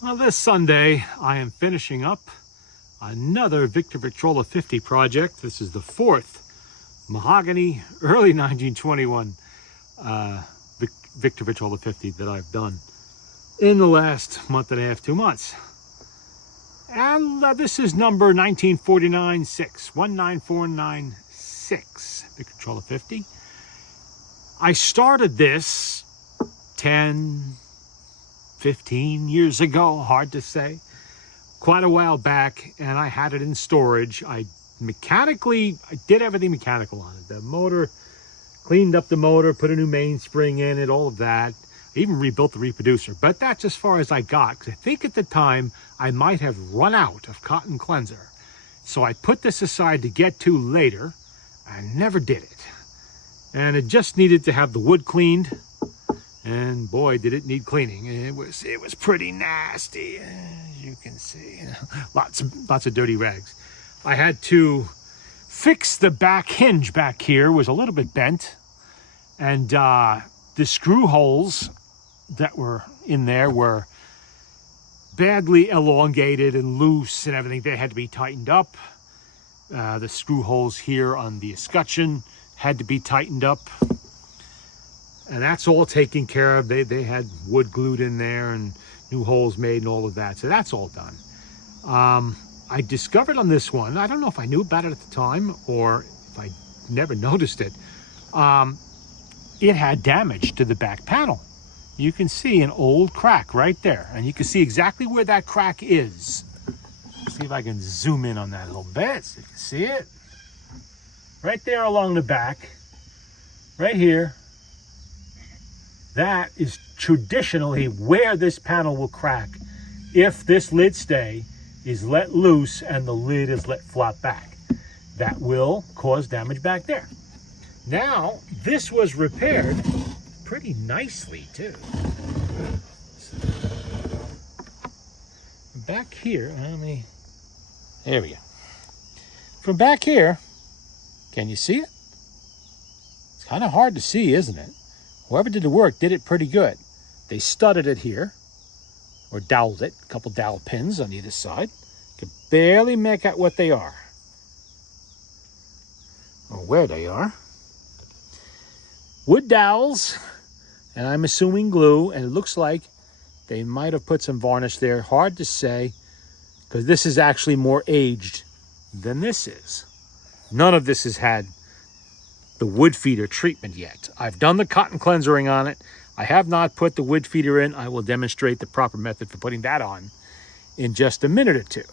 Well, this Sunday, I am finishing up another Victrola 50 project. This is the fourth mahogany, early 1921 Victrola 50 that I've done in the last month and a half, 2 months. And this is number 1949-6, 19496 Victrola 50. I started this 10, 15 years ago, hard to say, quite a while back, and I had it in storage. I did everything mechanical on it. The motor, cleaned up the motor, put a new mainspring in it, all of that. I even rebuilt the reproducer, but that's as far as I got, because I think at the time I might have run out of cotton cleanser. So I put this aside to get to later. I never did it. And it just needed to have the wood cleaned. And boy, did it need cleaning. It was pretty nasty, as you can see. Lots of dirty rags. I had to fix the back hinge back here. It was a little bit bent. And the screw holes that were in there were badly elongated and loose and everything. They had to be tightened up. The screw holes here on the escutcheon had to be tightened up. And that's all taken care of. They had wood glued in there and new holes made and all of that. So that's all done. I discovered on this one, I don't know if I knew about it at the time or if I never noticed it, it had damage to the back panel. You can see an old crack right there. And you can see exactly where that crack is. Let's see if I can zoom in on that a little bit so you can see it. Right there along the back, right here. That is traditionally where this panel will crack if this lid stay is let loose and the lid is let flop back. That will cause damage back there. Now, this was repaired pretty nicely too. Back here, there we go. From back here, can you see it? It's kind of hard to see, isn't it? Whoever did the work did it pretty good. They studded it here, or doweled it, a couple dowel pins on either side. You can barely make out what they are, or where they are. Wood dowels, and I'm assuming glue, and it looks like they might have put some varnish there. Hard to say, because this is actually more aged than this is. None of this has had the wood feeder treatment yet. I've done the cotton cleansering on it. I have not put the wood feeder in. I will demonstrate the proper method for putting that on in just a minute or two.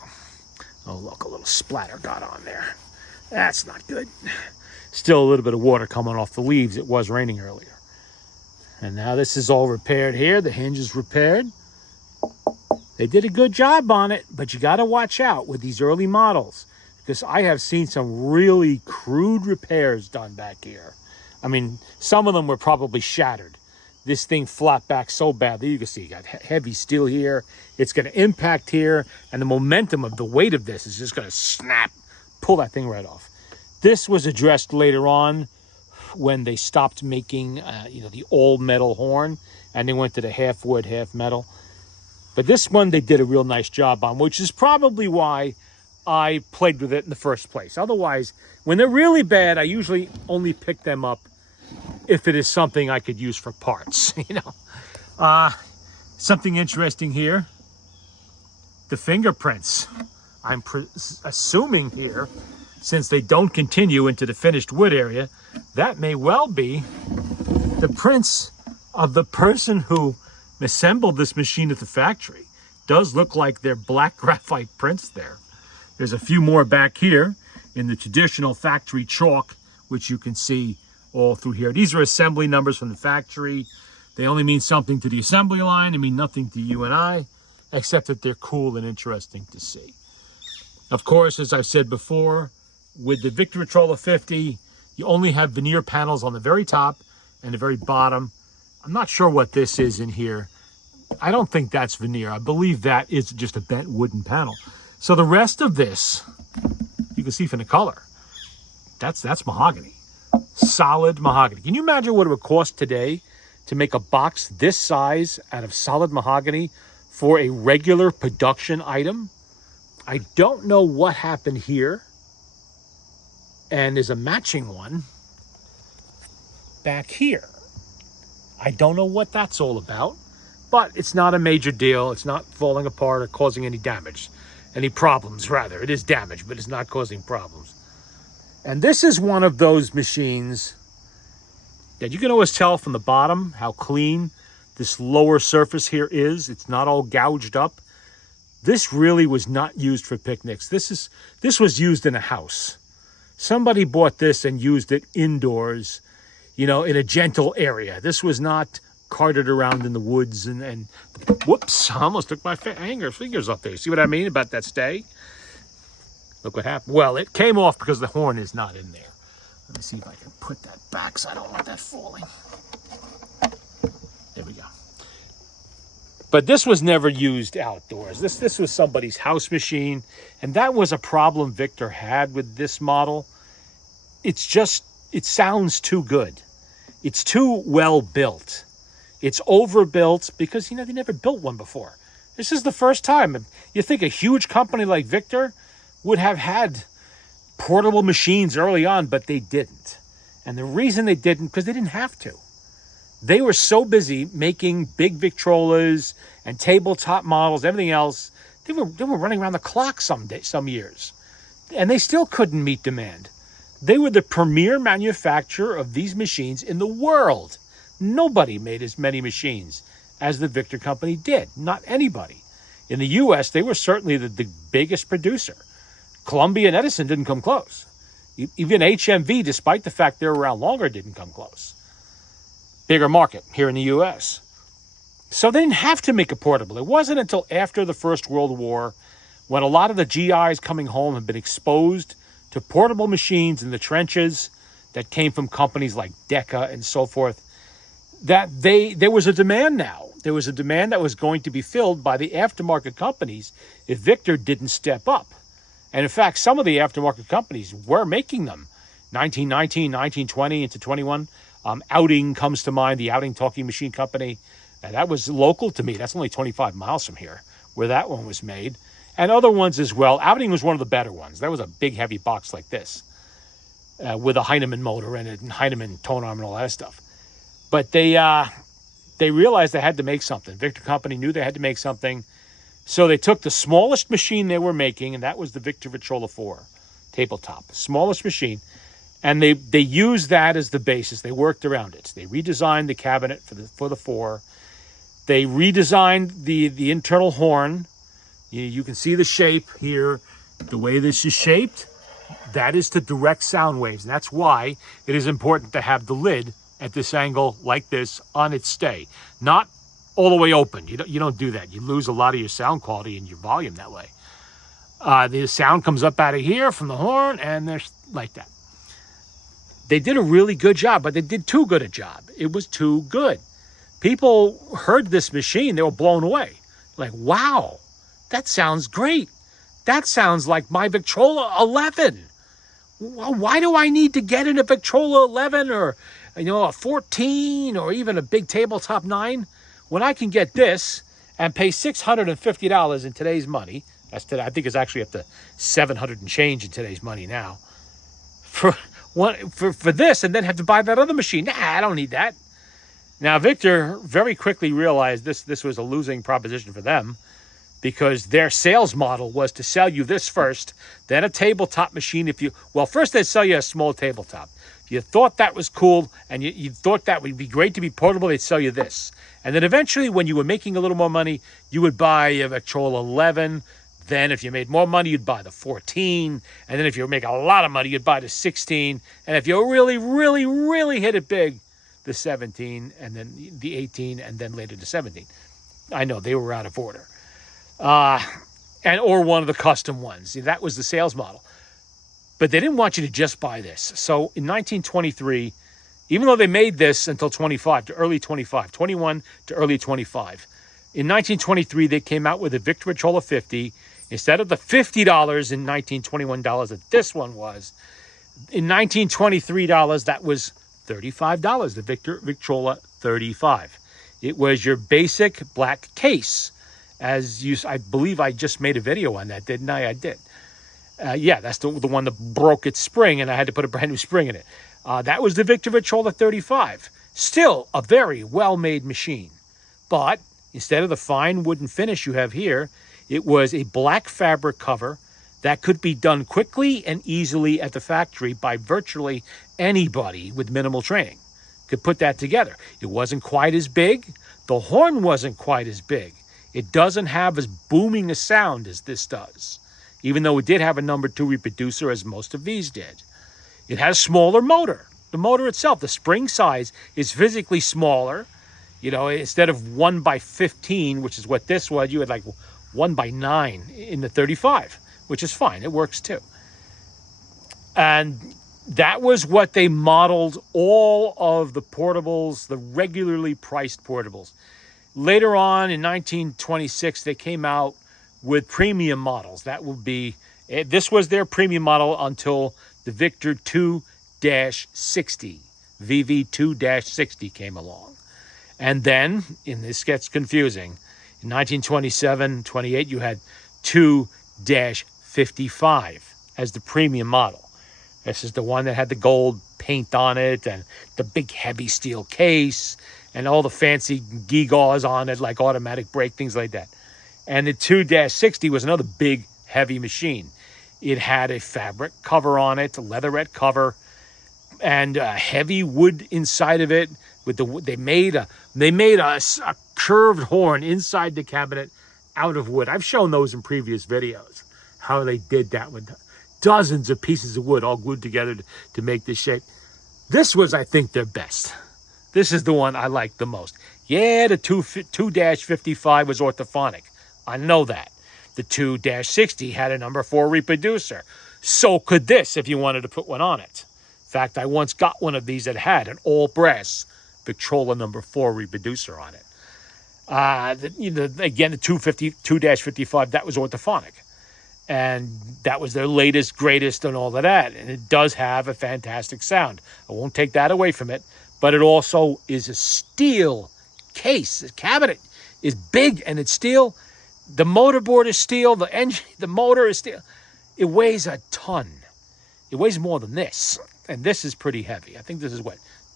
Oh, look, a little splatter got on there. That's not good. Still a little bit of water coming off the leaves. It was raining earlier. And now this is all repaired here. The hinge is repaired. They did a good job on it, but you got to watch out with these early models, because I have seen some really crude repairs done back here. I mean, some of them were probably shattered. This thing flopped back so badly. You can see you got heavy steel here. It's going to impact here, and the momentum of the weight of this is just going to snap, pull that thing right off. This was addressed later on when they stopped making the all metal horn, and they went to the half wood, half metal. But this one they did a real nice job on, which is probably why I played with it in the first place. Otherwise, when they're really bad, I usually only pick them up if it is something I could use for parts, Something interesting here, the fingerprints. I'm assuming here, since they don't continue into the finished wood area, that may well be the prints of the person who assembled this machine at the factory. Does look like they're black graphite prints there. There's a few more back here in the traditional factory chalk, which you can see all through here. These are assembly numbers from the factory. They only mean something to the assembly line. They mean nothing to you and I, except that they're cool and interesting to see. Of course, as I've said before, with the Victrola 50, you only have veneer panels on the very top and the very bottom. I'm not sure what this is in here. I don't think that's veneer. I believe that is just a bent wooden panel. So the rest of this, you can see from the color, that's mahogany. Solid mahogany. Can you imagine what it would cost today to make a box this size out of solid mahogany for a regular production item. I don't know what happened here. And there's a matching one back here. I don't know what that's all about, but it's not a major deal. It's not falling apart or causing any damage, any problems rather. It is damage, but it's not causing problems. And this is one of those machines that you can always tell from the bottom how clean this lower surface here is. It's not all gouged up. This really was not used for picnics. This was used in a house. Somebody bought this and used it indoors, you know, in a gentle area. This was not carted around in the woods and whoops, I almost took my fingers up there. See what I mean about that stay? Look what happened. Well, it came off because the horn is not in there. Let me see if I can put that back so I don't want that falling. There we go. But this was never used outdoors. This was somebody's house machine, and that was a problem Victor had with this model. It sounds too good. It's too well built. It's overbuilt because, you know, they never built one before. This is the first time. You think a huge company like Victor would have had portable machines early on, but they didn't. And the reason they didn't, because they didn't have to. They were so busy making big Victrolas and tabletop models, everything else. They were running around the clock some years, and they still couldn't meet demand. They were the premier manufacturer of these machines in the world. Nobody made as many machines as the Victor company did. Not anybody. In the U.S., they were certainly the biggest producer. Columbia and Edison didn't come close. Even HMV, despite the fact they were around longer, didn't come close. Bigger market here in the U.S. So they didn't have to make a portable. It wasn't until after the First World War, when a lot of the GIs coming home had been exposed to portable machines in the trenches that came from companies like Decca and so forth, that there was a demand now. There was a demand that was going to be filled by the aftermarket companies if Victor didn't step up. And in fact, some of the aftermarket companies were making them. 1919, 1920 into 21. Outing comes to mind, the Outing Talking Machine Company. That was local to me. That's only 25 miles from here, where that one was made. And other ones as well. Outing was one of the better ones. That was a big, heavy box like this, with a Heinemann motor in it, and Heinemann tone arm and all that stuff. But they realized they had to make something. Victor Company knew they had to make something. So they took the smallest machine they were making, and that was the Victor Victrola 4 tabletop, smallest machine. And they used that as the basis. They worked around it. They redesigned the cabinet for the 4. They redesigned the internal horn. You can see the shape here. The way this is shaped, that is to direct sound waves. And that's why it is important to have the lid at this angle like this on its stay. Not all the way open. You don't do that. You lose a lot of your sound quality and your volume that way. The sound comes up out of here from the horn, and there's like that. They did a really good job, but they did too good a job. It was too good. People heard this machine, they were blown away. Like, wow, that sounds great. That sounds like my Victrola 11. Why do I need to get in a Victrola 11 or, a 14 or even a big tabletop 9 when I can get this and pay $650 in today's money? That's today. I think it's actually up to $700 and change in today's money now. For this, and then have to buy that other machine. Nah, I don't need that. Now, Victor very quickly realized this was a losing proposition for them, because their sales model was to sell you this first, then a tabletop machine. First they'd sell you a small tabletop. If you thought that was cool and you thought that would be great to be portable, they'd sell you this. And then eventually, when you were making a little more money, you would buy a Victrola 11. Then if you made more money, you'd buy the 14. And then if you make a lot of money, you'd buy the 16. And if you really, really, really hit it big, the 17, and then the 18, and then later the 17. I know, they were out of order. Or one of the custom ones. See, that was the sales model. But they didn't want you to just buy this. So in 1923, even though they made this until 25, to early 25, 21 to early 25, in 1923, they came out with a Victor Victrola 50. Instead of the $50 in 1921 that this one was, in 1923 that was $35, the Victor Victrola 35. It was your basic black case. I believe I just made a video on that, didn't I? I did. Yeah, that's the one that broke its spring, and I had to put a brand new spring in it. That was the Victor Victrola 35. Still a very well-made machine. But instead of the fine wooden finish you have here, it was a black fabric cover that could be done quickly and easily at the factory by virtually anybody with minimal training. Could put that together. It wasn't quite as big. The horn wasn't quite as big. It doesn't have as booming a sound as this does, even though it did have a number 2 reproducer, as most of these did. It has a smaller motor. The motor itself, the spring size, is physically smaller. You know, instead of 1x15, which is what this was, you had like 1x9 in the 35, which is fine. It works too. And that was what they modeled all of the portables, the regularly priced portables. Later on in 1926, they came out with premium models. That would be, this was their premium model until the Victor 2-60, VV2-60 came along. And then, and this gets confusing, in 1927, 28, you had 2-55 as the premium model. This is the one that had the gold paint on it and the big heavy steel case and all the fancy gewgaws on it, like automatic brake, things like that. And the 2-60 was another big, heavy machine. It had a fabric cover on it, a leatherette cover, and a heavy wood inside of it. With they made a curved horn inside the cabinet out of wood. I've shown those in previous videos, how they did that with dozens of pieces of wood all glued together to make this shape. This was, I think, their best. This is the one I liked the most. Yeah, the 2-55 was orthophonic. I know that. The 2-60 had a number 4 reproducer. So could this if you wanted to put one on it. In fact, I once got one of these that had an all-brass Victrola number 4 reproducer on it. Again, the 2-55, that was orthophonic. And that was their latest, greatest, and all of that. And it does have a fantastic sound. I won't take that away from it. But it also is a steel case. The cabinet is big and it's steel. The motorboard is steel. The engine, the motor is steel. It weighs a ton. It weighs more than this. And this is pretty heavy. I think this is,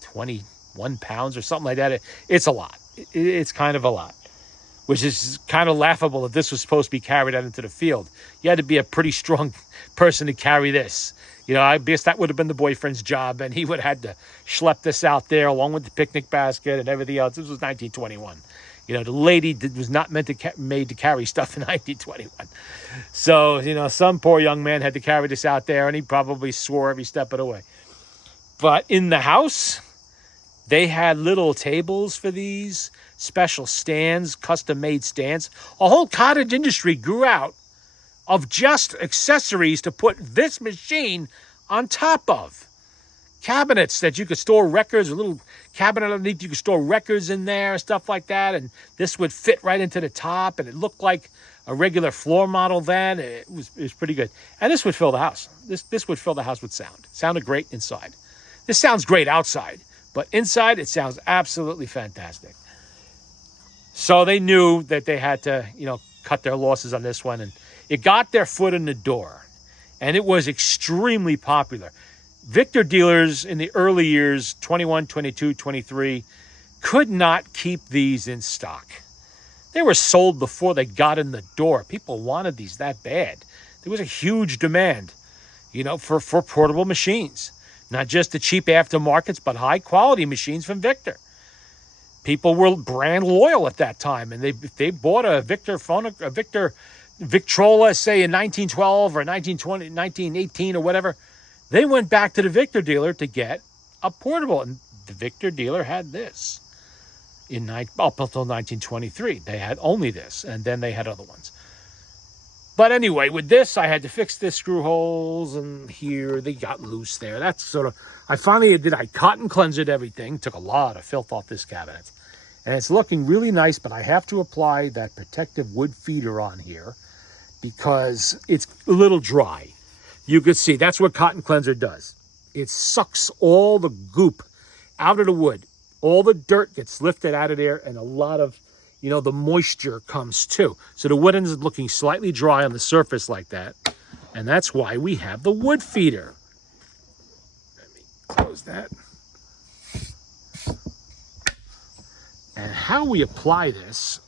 21 pounds or something like that. It's a lot. It's kind of a lot. Which is kind of laughable if this was supposed to be carried out into the field. You had to be a pretty strong person to carry this. You know, I guess that would have been the boyfriend's job, and he would have had to schlep this out there along with the picnic basket and everything else. This was 1921. You know, the lady was not made to carry stuff in 1921. So, you know, some poor young man had to carry this out there, and he probably swore every step of the way. But in the house, they had little tables for these, special stands, custom-made stands. A whole cottage industry grew out of just accessories to put this machine on top of. Cabinets that you could store records, a little cabinet underneath you could store records in there, stuff like that, and this would fit right into the top, and it looked like a regular floor model then. It was pretty good. And this would fill the house. This would fill the house with sound. It sounded great inside. This sounds great outside, but inside it sounds absolutely fantastic. So they knew that they had to, cut their losses on this one, and it got their foot in the door, and it was extremely popular. Victor dealers in the early years, 21, 22, 23, could not keep these in stock. They were sold before they got in the door. People wanted these that bad. There was a huge demand, for portable machines. Not just the cheap aftermarkets, but high-quality machines from Victor. People were brand loyal at that time, and they bought a Victor Victrola, say in 1912 or 1920, 1918 or whatever. They went back to the Victor dealer to get a portable, and the Victor dealer had this up until 1923. They had only this, and then they had other ones. But anyway, with this, I had to fix the screw holes, and here they got loose there. That's I finally did. I cotton cleansed everything, took a lot of filth off this cabinet, and it's looking really nice, but I have to apply that protective wood feeder on here because it's a little dry. You could see that's what cotton cleanser does. It sucks all the goop out of the wood. All the dirt gets lifted out of there, and a lot of you know, the moisture comes too. So the wood ends up looking slightly dry on the surface like that. And that's why we have the wood feeder. Let me close that. And how we apply this,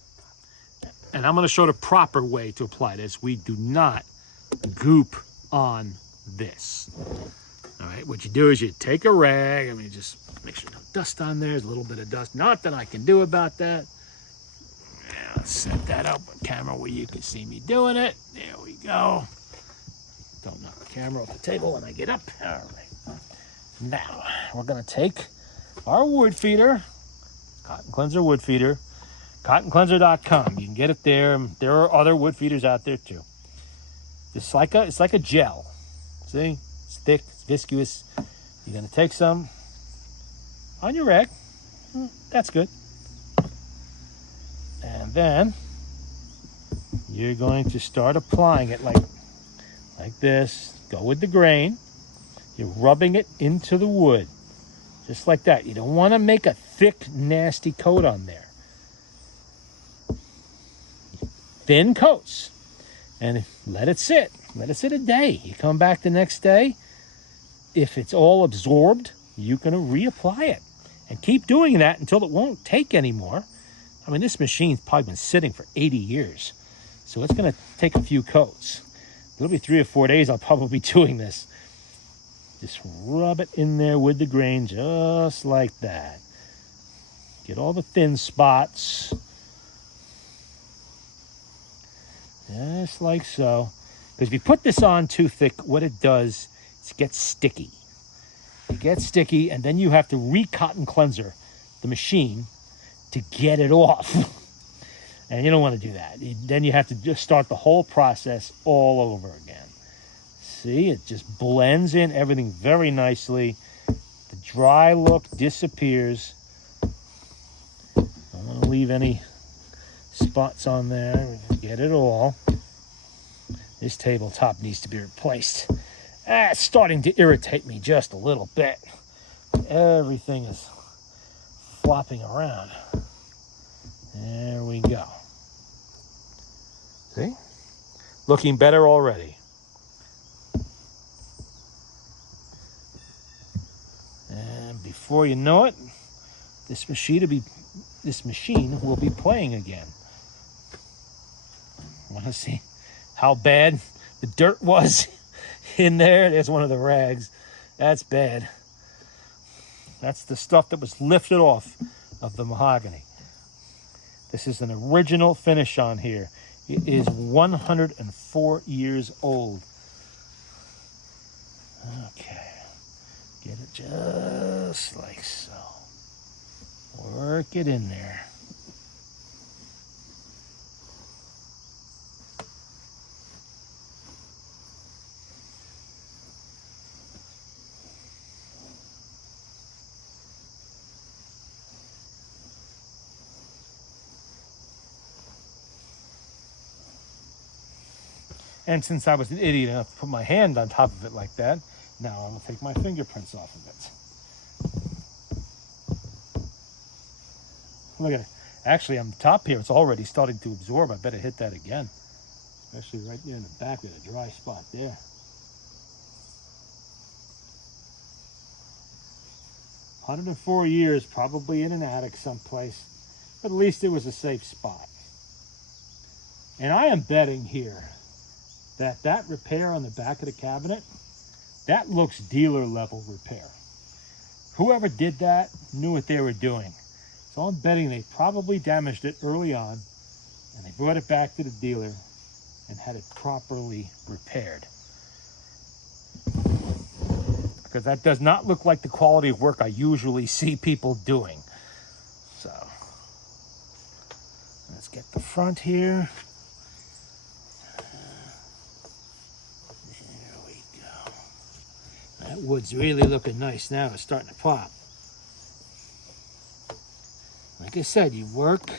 and I'm going to show the proper way to apply this. We do not goop on this. All right, what you do is you take a rag, I mean, just make sure no dust on there. There's a little bit of dust. Nothing I can do about that. Yeah, let's set that up on camera where you can see me doing it. There we go. Don't knock the camera off the table when I get up. All right. Now, we're going to take our wood feeder, Cotton Cleanser wood feeder, cottoncleanser.com. You can get it there. There are other wood feeders out there too. It's like a gel. See? It's thick, it's viscous. You're going to take some on your rag. That's good. And then you're going to start applying it like this. Go with the grain. You're rubbing it into the wood. Just like that. You don't want to make a thick, nasty coat on there. Thin coats. And let it sit. Let it sit a day. You come back the next day. If it's all absorbed, you can reapply it. And keep doing that until it won't take anymore. I mean, this machine's probably been sitting for 80 years. So it's going to take a few coats. It'll be 3 or 4 days I'll probably be doing this. Just rub it in there with the grain, just like that. Get all the thin spots. Just like so. Because if you put this on too thick, what it does is it gets sticky. It gets sticky, and then you have to re-cotton cleanser the machine to get it off. And you don't want to do that. Then you have to just start the whole process all over again. See, it just blends in everything very nicely. The dry look disappears. Don't want to leave any spots on there. Get it all. This tabletop needs to be replaced. It's starting to irritate me just a little bit. Everything is flopping around. There we go. See? Looking better already. And before you know it, this machine will be playing again. Want to see how bad the dirt was in there? There's one of the rags. That's bad. That's the stuff that was lifted off of the mahogany. This is an original finish on here. It is 104 years old. Okay. Get it just like so. Work it in there. And since I was an idiot enough to put my hand on top of it like that, now I'm going to take my fingerprints off of it. Look at it. Actually, on the top here, it's already starting to absorb. I better hit that again. Especially right there in the back with a dry spot there. "104 years, probably in an attic someplace. But at least it was a safe spot. And I am betting here that repair on the back of the cabinet, that looks dealer level repair. Whoever did that knew what they were doing. So I'm betting they probably damaged it early on and they brought it back to the dealer and had it properly repaired. Because that does not look like the quality of work I usually see people doing. So let's get the front here. That wood's really looking nice now. It's starting to pop. Like I said, you work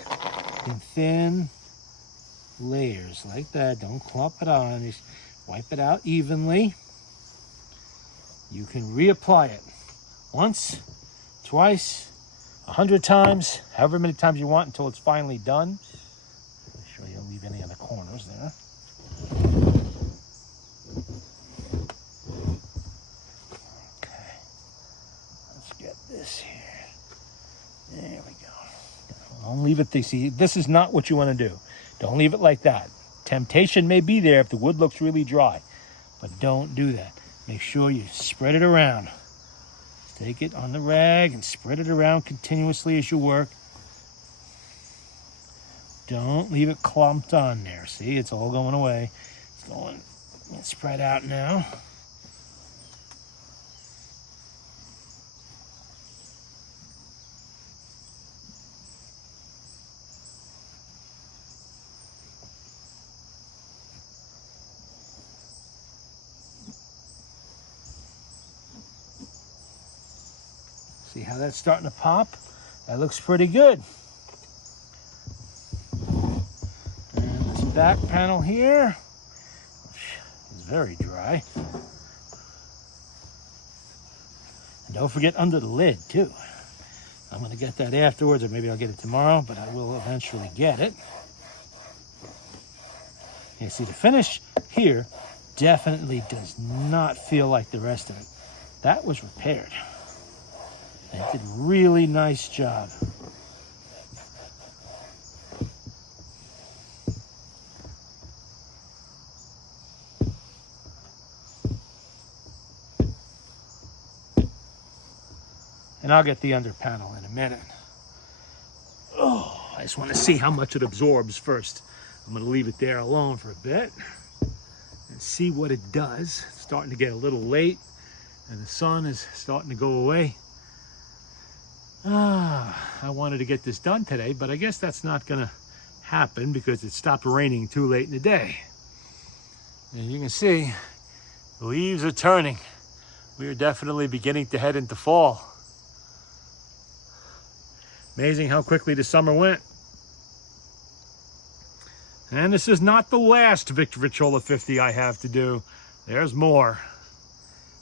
in thin layers like that. Don't clump it on. Just wipe it out evenly. You can reapply it once, twice, 100 times, however many times you want until it's finally done. Make sure you don't leave any other corners there. Okay, let's get this here. There we go. Don't leave it, see, this is not what you want to do. Don't leave it like that. Temptation may be there if the wood looks really dry, but don't do that. Make sure you spread it around. Take it on the rag and spread it around continuously as you work. Don't leave it clumped on there. See, it's all going away. It's going, it's spread out now. See how that's starting to pop? That looks pretty good. And this back panel here is very dry. And don't forget under the lid too. I'm going to get that afterwards, or maybe I'll get it tomorrow, but I will eventually get it. You see, the finish here definitely does not feel like the rest of it. That was repaired. They did a really nice job. And I'll get the under panel in a minute. Oh, I just want to see how much it absorbs first. I'm going to leave it there alone for a bit and see what it does. It's starting to get a little late and the sun is starting to go away. I wanted to get this done today, but I guess that's not going to happen because it stopped raining too late in the day. And you can see the leaves are turning. We are definitely beginning to head into fall. Amazing how quickly the summer went. And this is not the last Victrola 50 I have to do. There's more.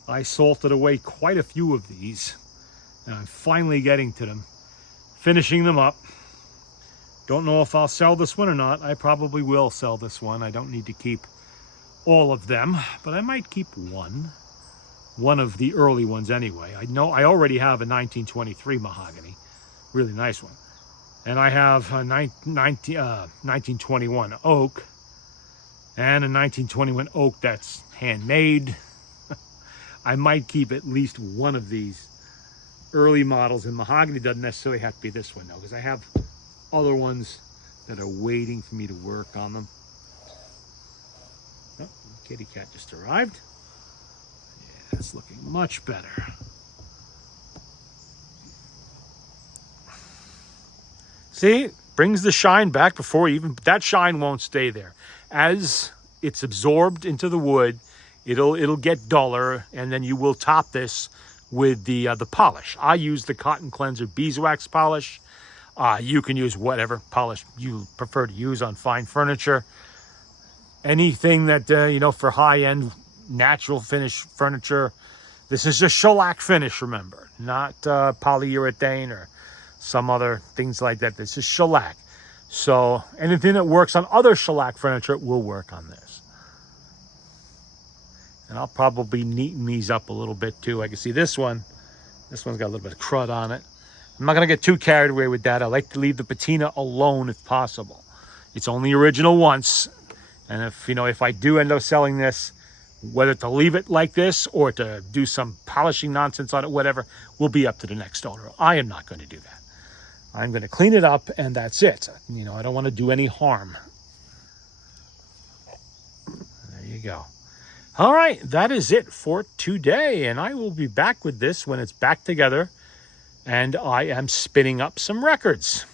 I salted away quite a few of these. And I'm finally getting to them, finishing them up. Don't know if I'll sell this one or not. I probably will sell this one. I don't need to keep all of them, but I might keep one of the early ones anyway. I know I already have a 1923 mahogany, really nice one, and I have a 1921 oak and a 1921 oak that's handmade. I might keep at least one of these early models in mahogany. Doesn't necessarily have to be this one though, because I have other ones that are waiting for me to work on them. Oh, kitty cat just arrived. Yeah, it's looking much better. See, brings the shine back before even, that shine won't stay there. As it's absorbed into the wood, it'll get duller, and then you will top this with the polish. I use the Cotton Cleanser beeswax polish. You can use whatever polish you prefer to use on fine furniture. Anything that, you know, for high-end natural finish furniture. This is a shellac finish, remember, not polyurethane or some other things like that. This is shellac. So anything that works on other shellac furniture will work on this. And I'll probably neaten these up a little bit too. I can see this one's got a little bit of crud on it. I'm not going to get too carried away with that. I like to leave the patina alone if possible. It's only original once. And if I do end up selling this, whether to leave it like this or to do some polishing nonsense on it, whatever, will be up to the next owner. I am not going to do that. I'm going to clean it up and that's it. You know, I don't want to do any harm. There you go. All right, that is it for today, and I will be back with this when it's back together and I am spinning up some records.